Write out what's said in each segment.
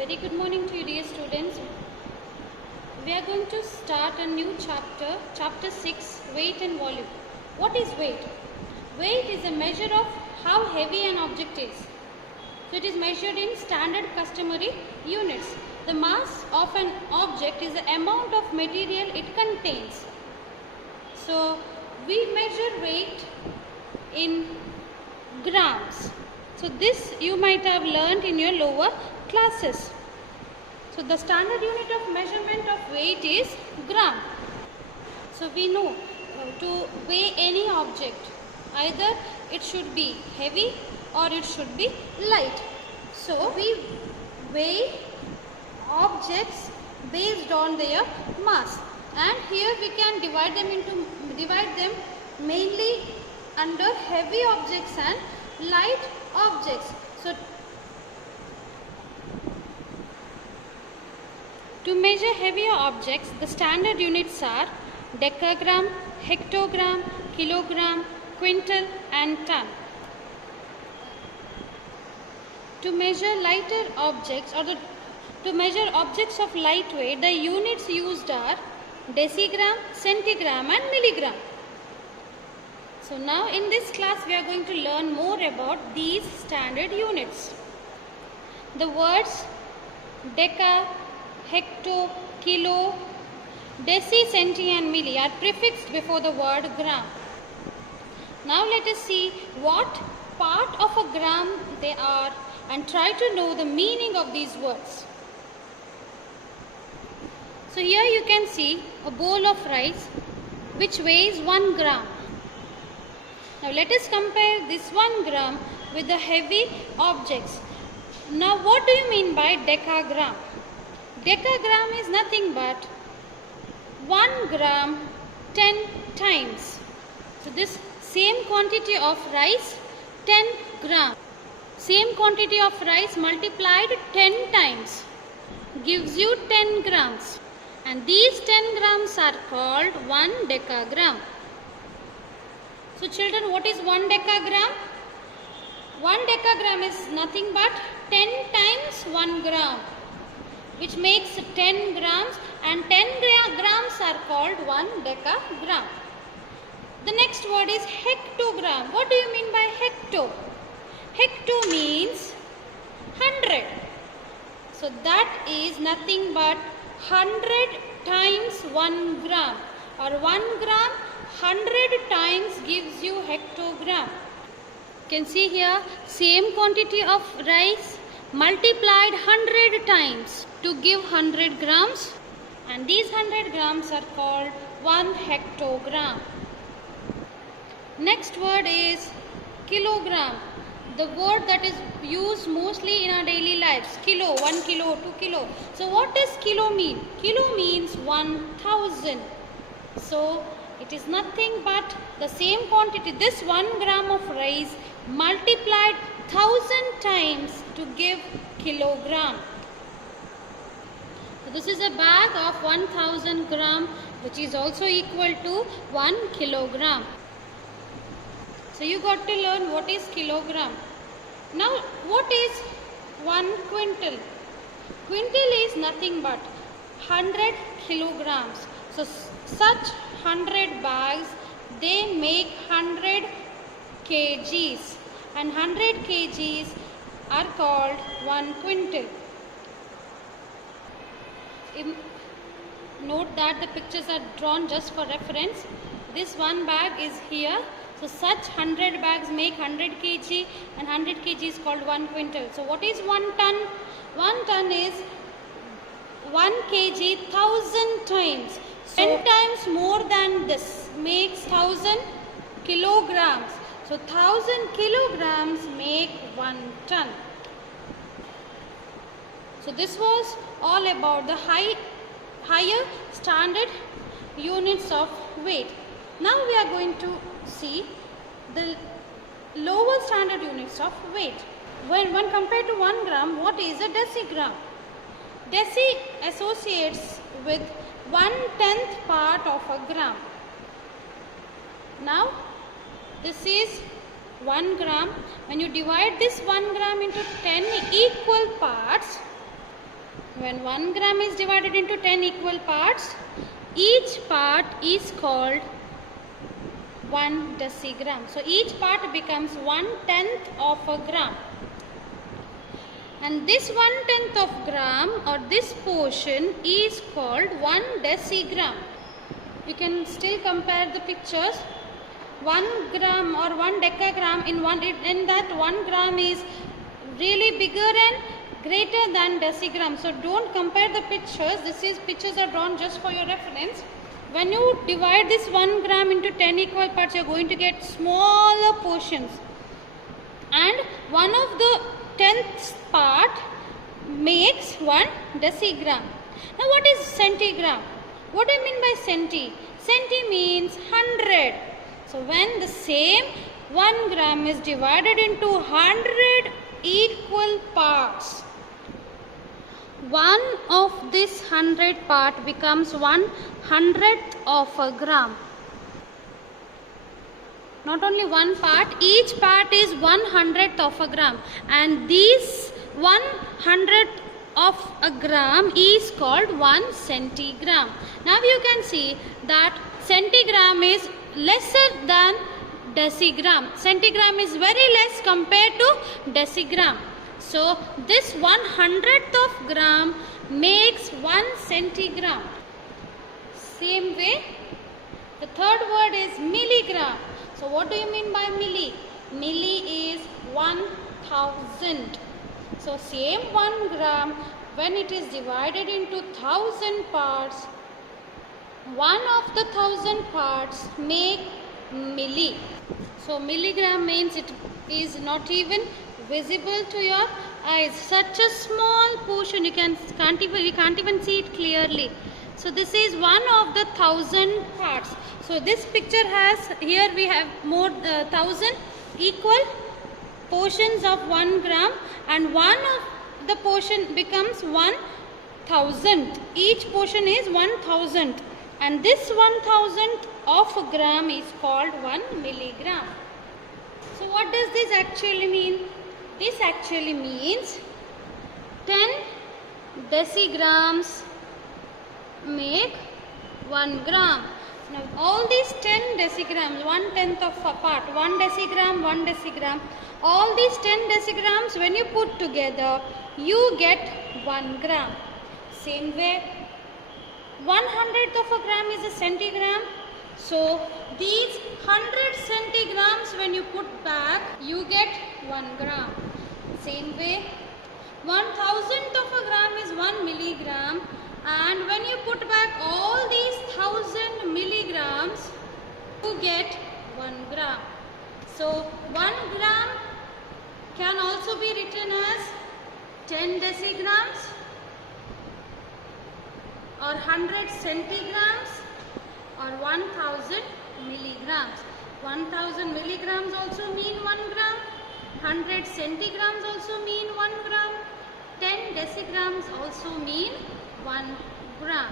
Very good morning to you, dear students. We are going to start a new chapter, chapter 6, weight and volume. What is weight? Weight is a measure of how heavy an object is. So it is measured in standard customary units. The mass of an object is the amount of material it contains. So we measure weight in grams. So this you might have learned in your lower classes. So the standard unit of measurement of weight is gram. So we know to weigh any object, either it should be heavy or it should be light. So we weigh objects based on their mass, and here we can divide them mainly under heavy objects and light objects. So to measure heavier objects, the standard units are decagram, hectogram, kilogram, quintal and ton. To measure lighter objects to measure objects of light weight, the units used are decigram, centigram and milligram. So now in this class we are going to learn more about these standard units. The words deca, hecto, kilo, deci, centi and milli are prefixed before the word gram. Now let us see what part of a gram they are and try to know the meaning of these words. So here you can see a bowl of rice which weighs 1 gram. Now let us compare this 1 gram with the heavy objects. Now what do you mean by decagram? Decagram is nothing but 1 gram 10 times. So this same quantity of rice 10 gram. Same quantity of rice multiplied 10 times gives you 10 grams. And these 10 grams are called 1 decagram. So children, what is 1 decagram? 1 decagram is nothing but 10 times 1 gram, which makes 10 grams, and 10 grams are called 1 decagram. The next word is hectogram. What do you mean by hecto? Hecto means 100. So that is nothing but 100 times 1 gram, or 1 gram 100 times gives you hectogram. You can see here same quantity of rice multiplied 100 times to give 100 grams, and these 100 grams are called 1 hectogram. Next word is kilogram. The word that is used mostly in our daily lives. Kilo, 1 kilo, 2 kilo. So what does kilo mean? Kilo means 1000. So it is nothing but the same quantity. This 1 gram of rice multiplied 1000 times to give kilogram. So this is a bag of 1000 gram, which is also equal to 1 kilogram. So you got to learn what is kilogram. Now what is 1 quintal? Quintal is nothing but 100 kilograms. So such 100 bags, they make 100 kgs, and 100 kgs are called 1 quintal. Note that the pictures are drawn just for reference. This one bag is here. So such 100 bags make 100 kg, and 100 kg is called 1 quintal. So what is 1 ton? 1 ton is 1 kg 1000 times. So 10 times more than this makes 1000 kilograms. So 1000 kilograms make 1 ton. So this was all about the higher standard units of weight. Now we are going to see the lower standard units of weight. When compared to 1 gram, what is a decigram? Deci associates with 1/10th part of a gram. Now this is 1 gram. When you divide this 1 gram into 10 equal parts, When 1 gram is divided into 10 equal parts, each part is called 1 decigram. So each part becomes 1/10 of a gram. And this 1/10 of gram or this portion is called 1 decigram. You can still compare the pictures. 1 gram or 1 decagram in that 1 gram is really bigger and greater than decigram. So don't compare the pictures. Pictures are drawn just for your reference. When you divide this 1 gram into 10 equal parts, you are going to get smaller portions. And one of the 10th part makes 1 decigram. Now what is centigram? What do you mean by centi? Centi means 100. So when the same 1 gram is divided into 100 equal parts, one of this 100 part becomes 1/100th of a gram. Not only one part, each part is 1/100th of a gram, and this 1/100th of a gram is called 1 centigram. Now you can see that centigram is lesser than decigram. Centigram is very less compared to decigram. So this 1/100th of gram makes 1 centigram. Same way, the third word is milligram. So what do you mean by milli? Milli is 1000. So same 1 gram, when it is divided into 1000 parts, one of the 1000 parts make milli. So milligram means it is not even visible to your eyes. Such a small portion, you can't even see it clearly. So this is one of the 1000 parts. So this picture has, here we have more 1000 equal portions of 1 gram, and one of the portion becomes 1000th. Each portion is 1000th, and this 1000th of a gram is called 1 milligram. So what does this actually mean? This actually means 10 decigrams make 1 gram. Now all these 10 decigrams, 1/10 of a part, 1 decigram, 1 decigram, all these 10 decigrams, when you put together, you get 1 gram. Same way, 1/100th of a gram is a centigram. So these 100 centigrams, when you put back, you get 1 gram. Same way, 1/1000th of a gram is 1 milligram. And when you put back all these 1000 milligrams, you get 1 gram. So 1 gram can also be written as 10 decigrams or 100 centigrams or 1000 milligrams. 1000 milligrams also mean 1 gram. 100 centigrams also mean 1 gram. 10 decigrams also mean 1 gram.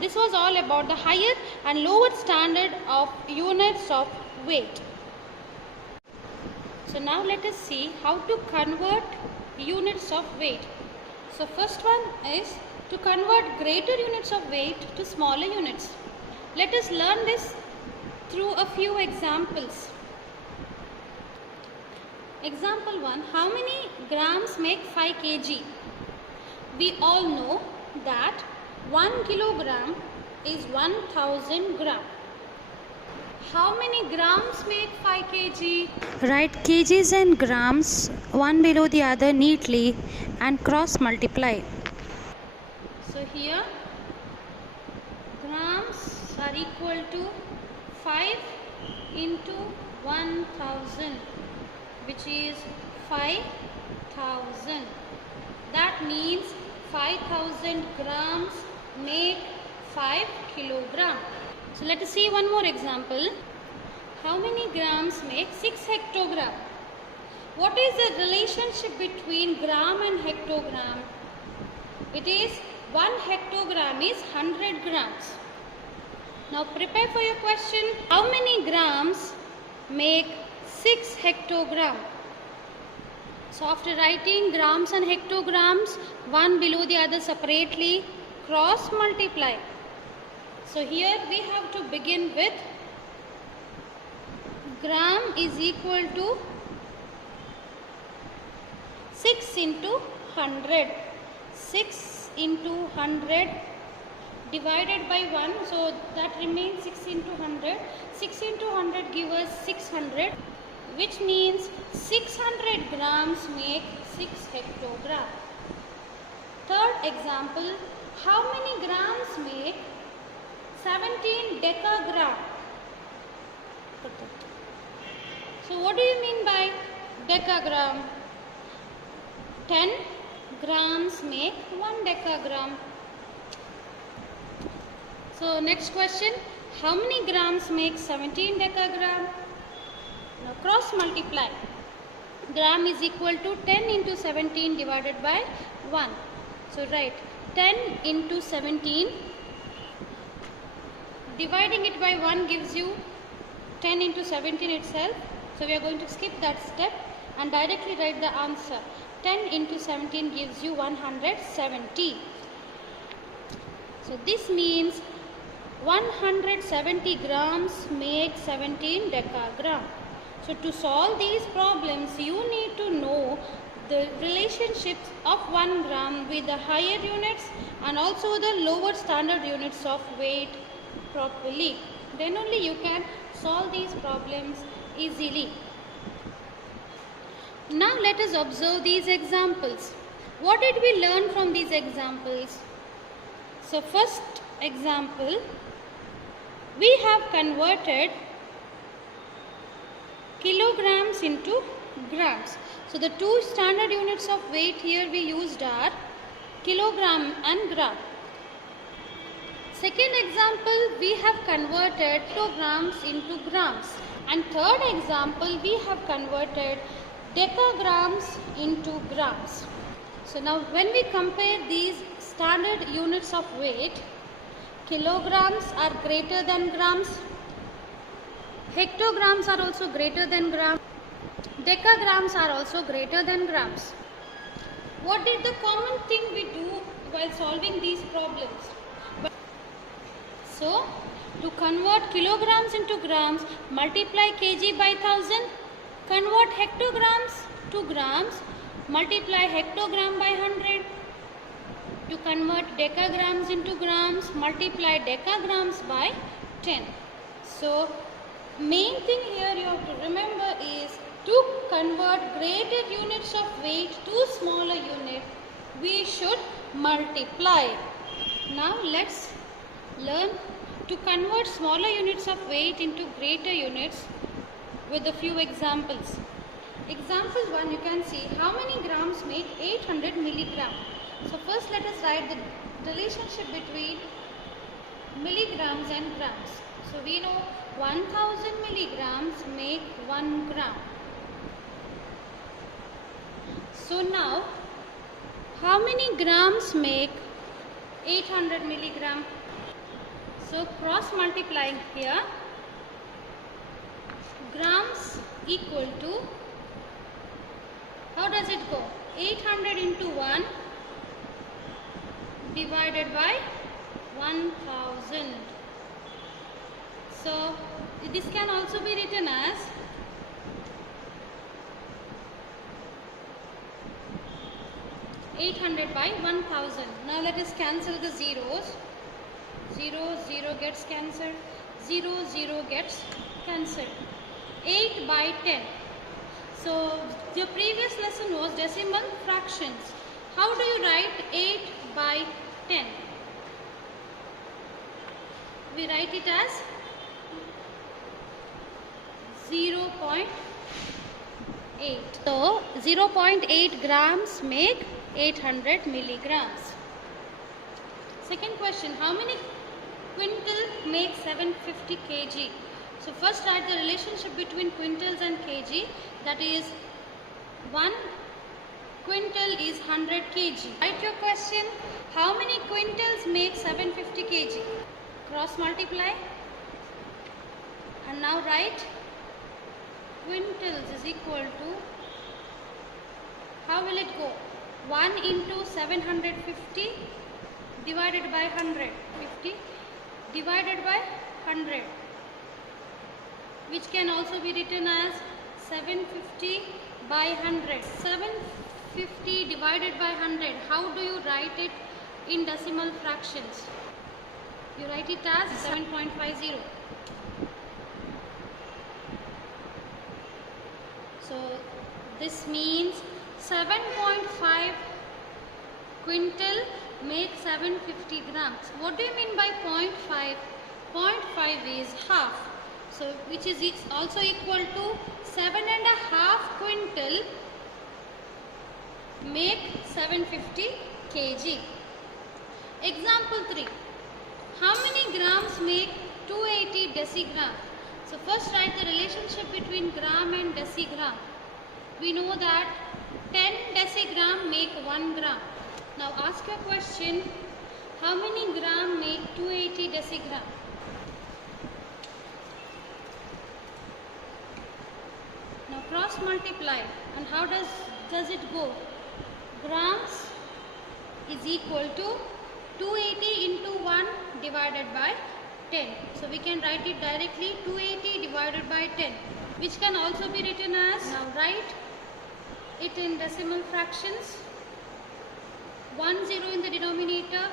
This was all about the higher and lower standard of units of weight. So now let us see how to convert units of weight. So first one is to convert greater units of weight to smaller units. Let us learn this through a few examples. Example 1. How many grams make 5 kg? We all know that 1 kilogram is 1000 gram. How many grams make 5 kg? Write kgs and grams one below the other neatly and cross multiply. So here grams are equal to 5 into 1000, which is 5000. That means 5000 grams make 5 kilogram. So let us see one more example. How many grams make 6 hectogram? What is the relationship between gram and hectogram? It is 1 hectogram is 100 grams. Now prepare for your question. How many grams make 6 hectogram? So after writing grams and hectograms one below the other separately, cross multiply. So here we have to begin with gram is equal to 6 into 100. 6 into 100 divided by 1. So that remains 6 into 100. 6 into 100 gives us 600, which means 600 grams make 6 hectogram. Third example, how many grams make 17 decagram? So what do you mean by decagram? 10 grams make 1 decagram. So next question, how many grams make 17 decagram? Now cross multiply. Gram is equal to 10 into 17 divided by 1. So write 10 into 17. Dividing it by 1 gives you 10 into 17 itself. So we are going to skip that step and directly write the answer. 10 into 17 gives you 170. So this means 170 grams make 17 decagram. So to solve these problems, you need to know the relationships of 1 gram with the higher units and also the lower standard units of weight properly. Then only you can solve these problems easily. Now let us observe these examples. What did we learn from these examples? So first example, we have converted kilograms into grams. So the two standard units of weight here we used are kilogram and gram. Second example, we have converted kilograms into grams. And third example, we have converted decagrams into grams. So now when we compare these standard units of weight, kilograms are greater than grams, hectograms are also greater than grams, decagrams are also greater than grams. What did the common thing we do while solving these problems? So to convert kilograms into grams, multiply kg by 1000, convert hectograms to grams, multiply hectogram by 100. To convert decagrams into grams, multiply decagrams by 10. So main thing here you have to remember is to convert greater units of weight to smaller unit, we should multiply. Now let's learn to convert smaller units of weight into greater units with a few examples. Example 1, you can see how many grams make 800 milligram. So first let us write the relationship between milligrams and grams. So we know 1000 milligrams make 1 gram. So now how many grams make 800 milligram? So cross multiplying here, grams equal to, how does it go? 800 into 1 divided by 1000. So this can also be written as 800 by 1000. Now let us cancel the zeros. 0, 0 gets cancelled. 0, 0 gets cancelled. 8 by 10. So the previous lesson was decimal fractions. How do you write 8 by 10? We write it as 0.8. So 0.8 grams make 800 milligrams. Second question, how many quintal make 750 kg? So first write the relationship between quintals and kg, that is 1 quintal is 100 kg. Write your question, how many quintals make 750 kg? Cross multiply and now write quintals is equal to How will it go? 1 into 750 divided by 100. 50 divided by 100, which can also be written as 750 by 100. 750 divided by 100. How do you write it in decimal fractions? You write it as 7.50. So this means 7.5 quintal make 750 grams. What do you mean by 0.5? 0.5 is half. So which is also equal to 7.5 quintal make 750 kg. Example 3. How many grams make 280 decigram? So first write the relationship between gram and decigram. We know that 10 decigram make 1 gram. Now ask your question, how many gram make 280 decigram? Now cross multiply, and how does it go? Grams is equal to 280 into 1 divided by 10. So we can write it directly 280 divided by 10, which can also be written as, now write it in decimal fractions. 1 0 in the denominator,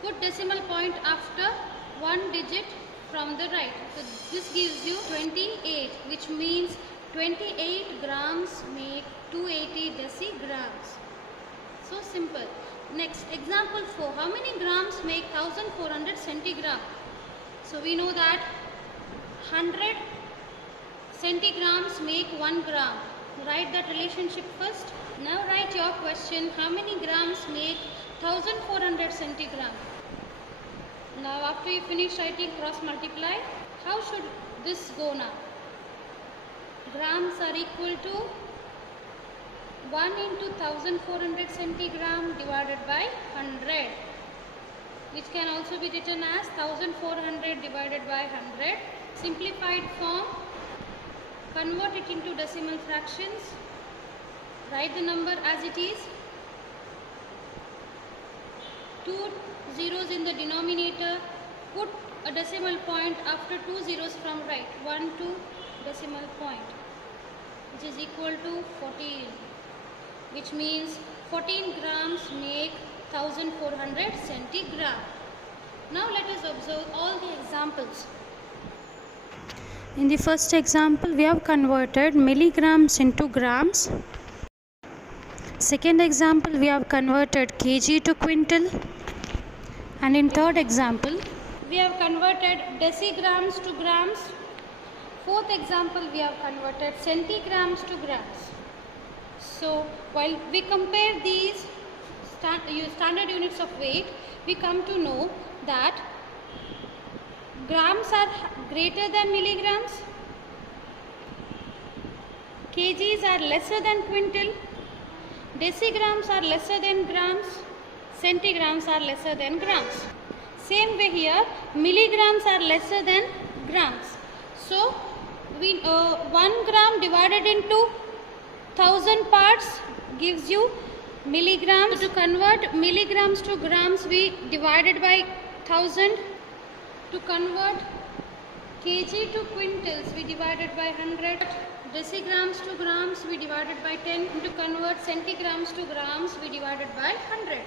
put decimal point after 1 digit from the right. So this gives you 28, which means 28 grams make 280 decigrams. So simple. Next, example 4. How many grams make 1400 centigram? So we know that 100 centigrams make 1 gram. Write that relationship first. Now write your question. How many grams make 1400 centigram? Now after you finish writing, cross multiply. How should this go now? Grams are equal to 1 into 1400 centigram divided by 100, which can also be written as 1400 divided by 100. Simplified form, convert it into decimal fractions, write the number as it is, 2 zeros in the denominator, put a decimal point after 2 zeros from right, 1 2 decimal point, which is equal to 14, which means 14 grams make 1400 centigram. Now let us observe all the examples. In the first example, we have converted milligrams into grams. Second example, we have converted kg to quintal. And in third example, we have converted decigrams to grams. Fourth example, we have converted centigrams to grams. So while we compare these standard units of weight, we come to know that grams are greater than milligrams, kgs are lesser than quintal, decigrams are lesser than grams, centigrams are lesser than grams. Same way here, milligrams are lesser than grams. So 1 gram divided into 1000 parts gives you milligrams. So to convert milligrams to grams, we divided by 1000. To convert kg to quintals, we divided by 100. Decigrams to grams, we divided by 10. To convert centigrams to grams, we divided by 100.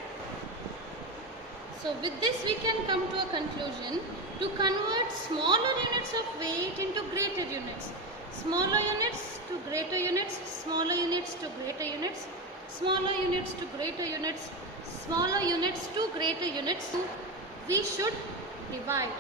So with this we can come to a conclusion. To convert smaller units of weight into greater units, smaller units to greater units, smaller units to greater units, smaller units to greater units, smaller units to greater units, we should divide.